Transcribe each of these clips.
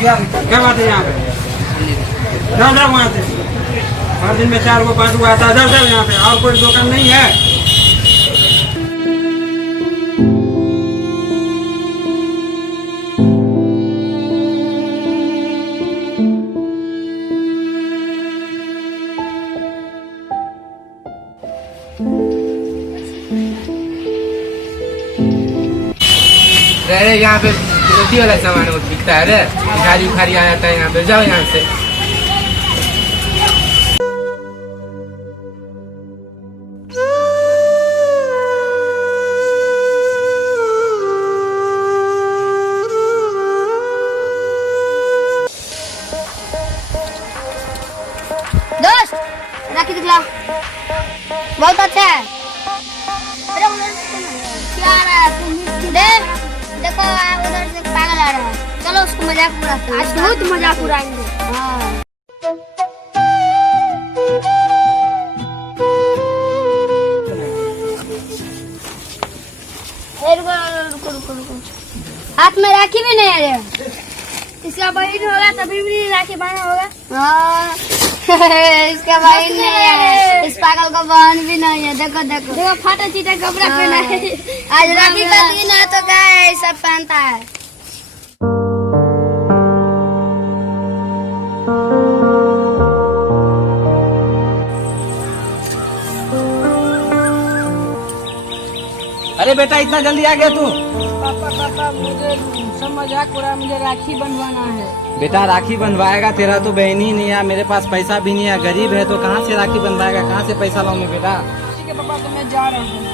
क्या बात है यहाँ पे? जाओ जाओ वहाँ से। हर दिन में 4 को 5 को आता है। जाओ जाओ यहाँ पे, और कोई दुकान नहीं है। अरे यहाँ पे रोटी वाला सामान बिकता है रे, भिखारी उखारी आ जाता है यहाँ पे। जाओ यहाँ से। दोस्त राखी दिखला, बहुत अच्छा है। अरे क्या रहा है तुम? देखो उधर से पागल आ रहा है, चलो उसको मजाक उड़ाते हैं। आज बहुत मजाक उड़ाएंगे। हाँ रुको रुको रुको, हाथ में राखी भी नहीं आ रहा। इसका बहन होगा तभी भी राखी बांधा होगा। हाँ इसका बहन नहीं है, इस पागल का बहन भी नहीं है। देखो देखो देखो, फाटा चीटा कपड़ा पहना है। आज राखी का दिन है तो क्या है, सब पहनता है। अरे बेटा, इतना जल्दी आ गया तू? पापा मुझे सब मजाक उड़ा, मुझे राखी बंधवाना है। बेटा राखी बंधवाएगा? तेरा तो बहन ही नहीं है, मेरे पास पैसा भी नहीं है, गरीब है, तो कहाँ से राखी बंधवाएगा? कहाँ से पैसा लाऊं मैं बेटा? ठीक है पापा, तो मैं जा रहा हूँ।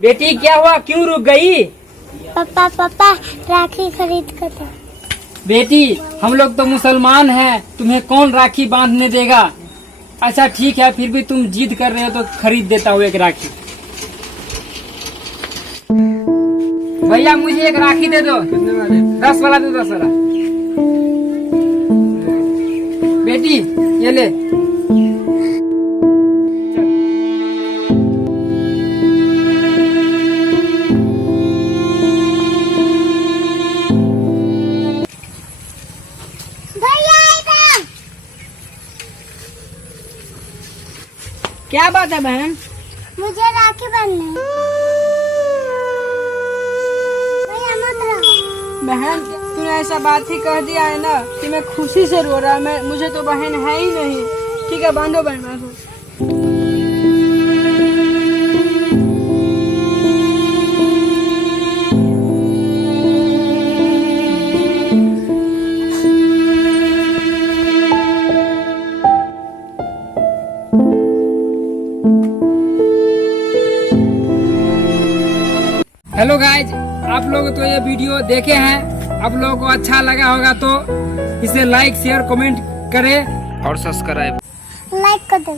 बेटी क्या हुआ, क्यों रुक गई? पापा राखी खरीद कर दो। बेटी हम लोग तो मुसलमान हैं, तुम्हें कौन राखी बांधने देगा? अच्छा ठीक है, फिर भी तुम जिद कर रहे हो तो खरीद देता हूँ एक राखी। भैया मुझे एक राखी दे दो। 10 वाला दो, 10 वाला। बेटी ये ले। क्या बात है बहन? मुझे राखी बांधनी है। बहन तूने ऐसा बात ही कह दिया है ना कि मैं खुशी से रो रहा। मैं मुझे तो बहन है ही नहीं। ठीक है बांधो बहन, बांधो। हेलो गाइज, आप लोग तो ये वीडियो देखे हैं, आप लोगों को अच्छा लगा होगा तो इसे लाइक शेयर कमेंट करें और सब्सक्राइब लाइक कर दो।